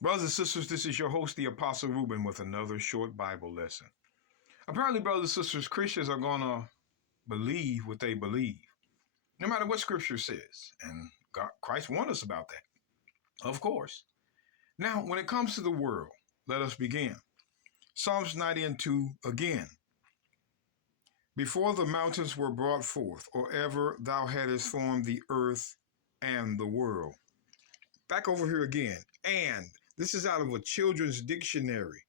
Brothers and sisters, this is your host, the Apostle Reuben, with another short Bible lesson. Apparently, brothers and sisters, Christians are going to believe what they believe, no matter what Scripture says. And Christ warned us about that, of course. Now, when it comes to the world, let us begin. Psalms 90:2 again. Before the mountains were brought forth, or ever thou hadst formed the earth and the world. Back over here again. And this is out of a children's dictionary,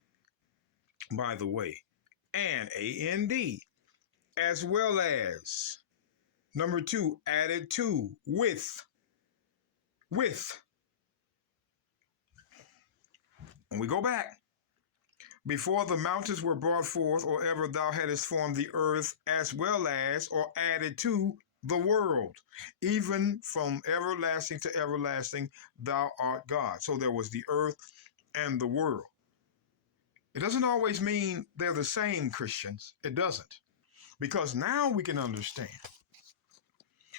by the way. And, A-N-D, as well as, number 2, added to, with. And we go back. Before the mountains were brought forth, or ever thou hadst formed the earth, as well as, or added to, the world, even from everlasting to everlasting, thou art God. So there was the earth and the world. It doesn't always mean they're the same, Christians. It doesn't. Because now we can understand.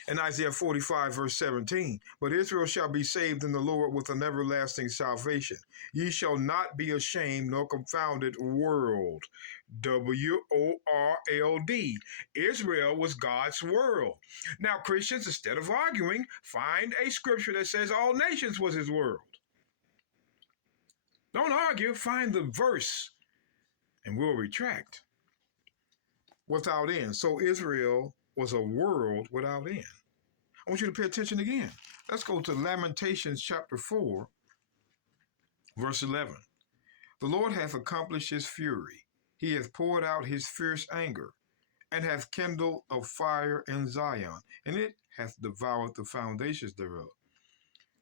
In Isaiah 45, verse 17, but Israel shall be saved in the Lord with an everlasting salvation. Ye shall not be ashamed nor confounded, world. W-O-R-L-D. Israel was God's world. Now, Christians, instead of arguing, find a scripture that says all nations was his world. Don't argue, find the verse, and we'll retract. Without end. So Israel was a world without end. I want you to pay attention again. Let's go to Lamentations chapter 4, verse 11. The Lord hath accomplished his fury. He hath poured out his fierce anger, and hath kindled a fire in Zion, and it hath devoured the foundations thereof.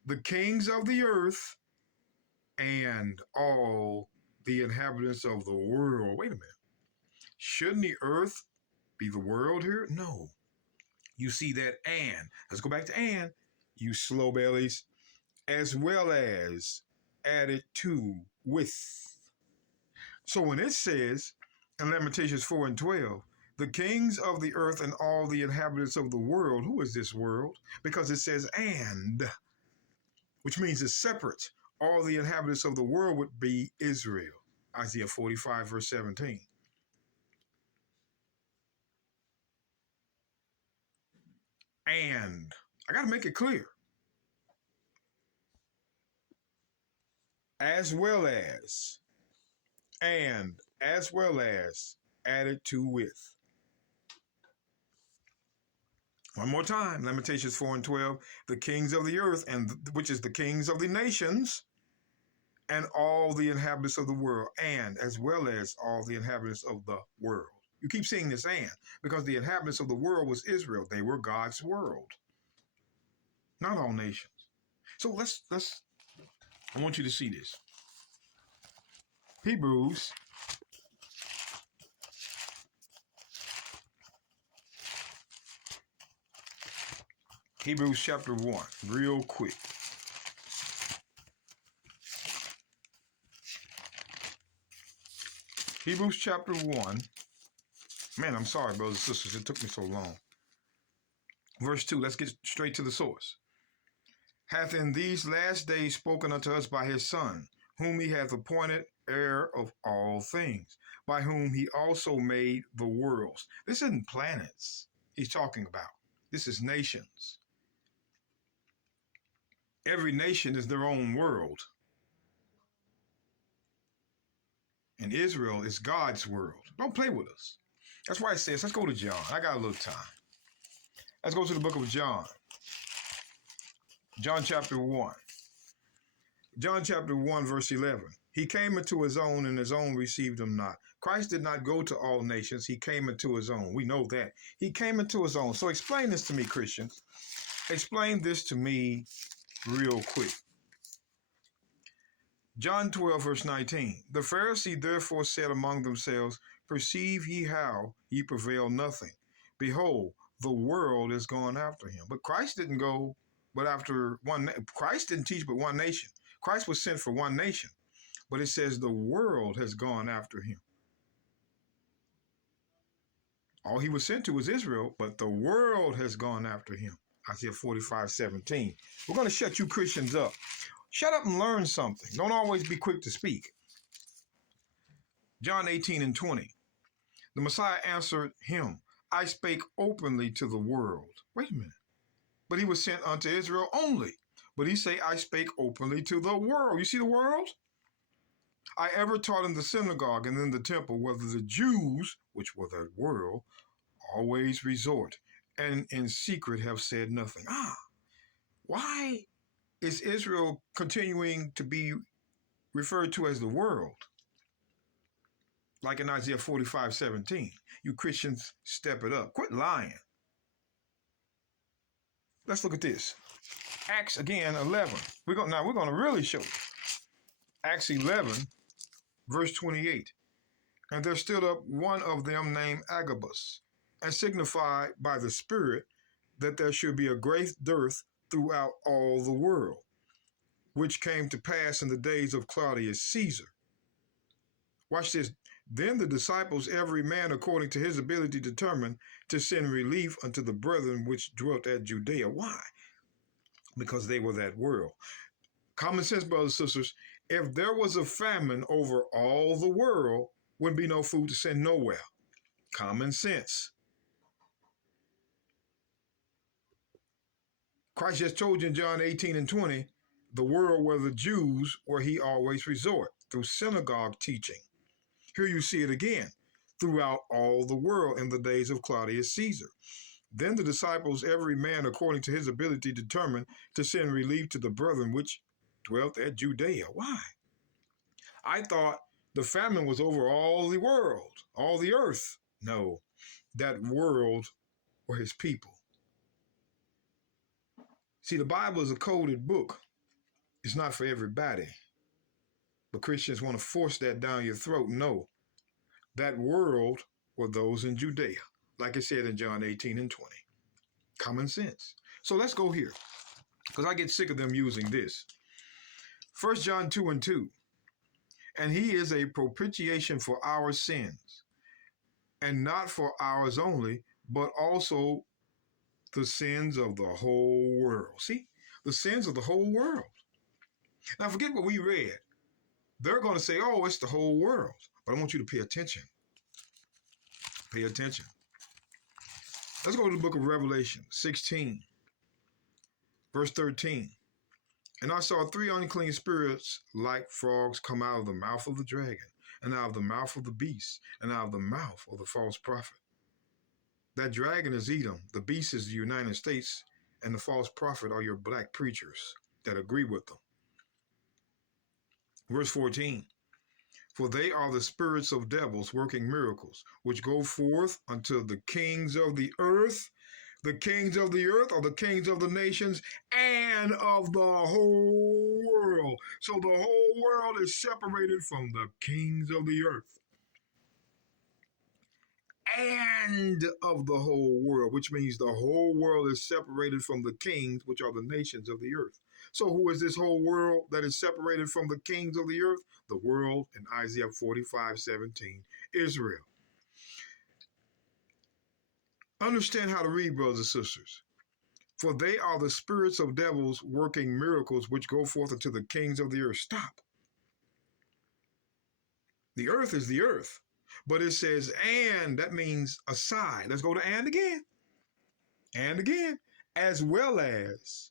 The kings of the earth and all the inhabitants of the world. Wait a minute. Shouldn't the earth be the world here? No. You see that and. Let's go back to and. You slow bellies. As well as added to with. So when it says in Lamentations 4:12, the kings of the earth and all the inhabitants of the world. Who is this world? Because it says and, which means it's separate. All the inhabitants of the world would be Israel. Isaiah 45, verse 17. And I got to make it clear. As well as, and as well as, added to with. One more time, Lamentations 4:12, the kings of the earth, and which is the kings of the nations, and all the inhabitants of the world, and as well as all the inhabitants of the world. You keep seeing this and, because the inhabitants of the world was Israel. They were God's world, not all nations. So let's I want you to see this. Hebrews chapter 1, real quick. Hebrews chapter 1. Man, I'm sorry, brothers and sisters. It took me so long. Verse 2, let's get straight to the source. Hath in these last days spoken unto us by his Son, whom he hath appointed heir of all things, by whom he also made the worlds. This isn't planets he's talking about. This is nations. Every nation is their own world. And Israel is God's world. Don't play with us. That's why it says, let's go to John. I got a little time. Let's go to the book of John. John chapter 1. John chapter 1, verse 11. He came into his own, and his own received him not. Christ did not go to all nations. He came into his own. We know that. He came into his own. So explain this to me, Christians. Explain this to me real quick. John 12, verse 19. The Pharisee therefore said among themselves, perceive ye how ye prevail nothing. Behold, the world is gone after him. But Christ didn't go but after one. Christ didn't teach but one nation. Christ was sent for one nation. But it says the world has gone after him. All he was sent to was Israel, but the world has gone after him. Isaiah 45:17. We're going to shut you Christians up. Shut up and learn something. Don't always be quick to speak. John 18:20. The Messiah answered him, I spake openly to the world. Wait a minute. But he was sent unto Israel only. But he say, I spake openly to the world. You see the world? I ever taught in the synagogue and in the temple, whether the Jews, which were the world, always resort, and in secret have said nothing. Why is Israel continuing to be referred to as the world? Like in Isaiah 45:17. You Christians, step it up. Quit lying. Let's look at this. Acts again 11. We're going to really show you. Acts 11, verse 28. And there stood up one of them named Agabus, and signified by the Spirit that there should be a great dearth throughout all the world, which came to pass in the days of Claudius Caesar. Watch this. Then the disciples, every man according to his ability, determined to send relief unto the brethren which dwelt at Judea. Why? Because they were that world. Common sense, brothers and sisters. If there was a famine over all the world, wouldn't be no food to send nowhere. Common sense. Christ just told you in John 18:20, the world where the Jews, where he always resort, through synagogue teaching. Here you see it again, throughout all the world in the days of Claudius Caesar. Then the disciples, every man according to his ability, determined to send relief to the brethren which dwelt at Judea. Why? I thought the famine was over all the world, all the earth. No, that world were his people. See, the Bible is a coded book. It's not for everybody. But Christians want to force that down your throat. No, that world were those in Judea, like it said in John 18:20. Common sense. So let's go here, because I get sick of them using this. 1 John 2:2. And he is a propitiation for our sins, and not for ours only, but also the sins of the whole world. See, the sins of the whole world. Now forget what we read. They're going to say, oh, it's the whole world. But I want you to pay attention. Pay attention. Let's go to the book of Revelation 16, verse 13. And I saw 3 unclean spirits like frogs come out of the mouth of the dragon, and out of the mouth of the beast, and out of the mouth of the false prophet. That dragon is Edom, the beast is the United States, and the false prophet are your black preachers that agree with them. Verse 14. For they are the spirits of devils working miracles, which go forth unto the kings of the earth. The kings of the earth are the kings of the nations and of the whole world. So the whole world is separated from the kings of the earth and of the whole world, which means the whole world is separated from the kings, which are the nations of the earth. So who is this whole world that is separated from the kings of the earth? The world in Isaiah 45:17, Israel. Understand how to read, brothers and sisters. For they are the spirits of devils working miracles, which go forth unto the kings of the earth. Stop. The earth is the earth. But it says, and, that means aside. Let's go to and again. And again. As well as,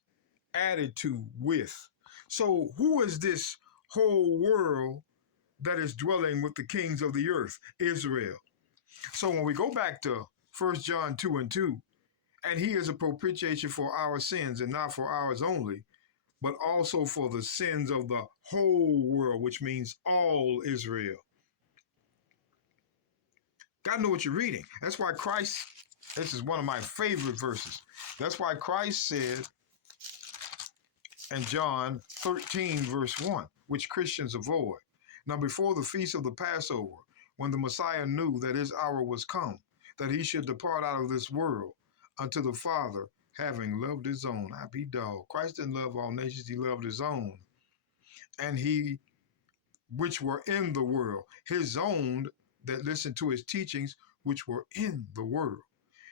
added to, with. So who is this whole world that is dwelling with the kings of the earth? Israel. So when we go back to 1 John 2:2, and he is a propitiation for our sins, and not for ours only, but also for the sins of the whole world, which means all Israel. Got to know what you're reading. That's why Christ, this is one of my favorite verses. That's why Christ said in John 13, verse 1, which Christians avoid. Now, before the feast of the Passover, when the Messiah knew that his hour was come, that he should depart out of this world unto the Father, having loved his own. I be dog. Christ didn't love all nations. He loved his own. And he, which were in the world, his own that listened to his teachings, which were in the world.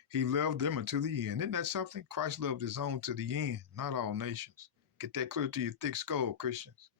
He loved them unto the end. Isn't that something? Christ loved his own to the end, not all nations. Get that clear to your thick skull, Christians.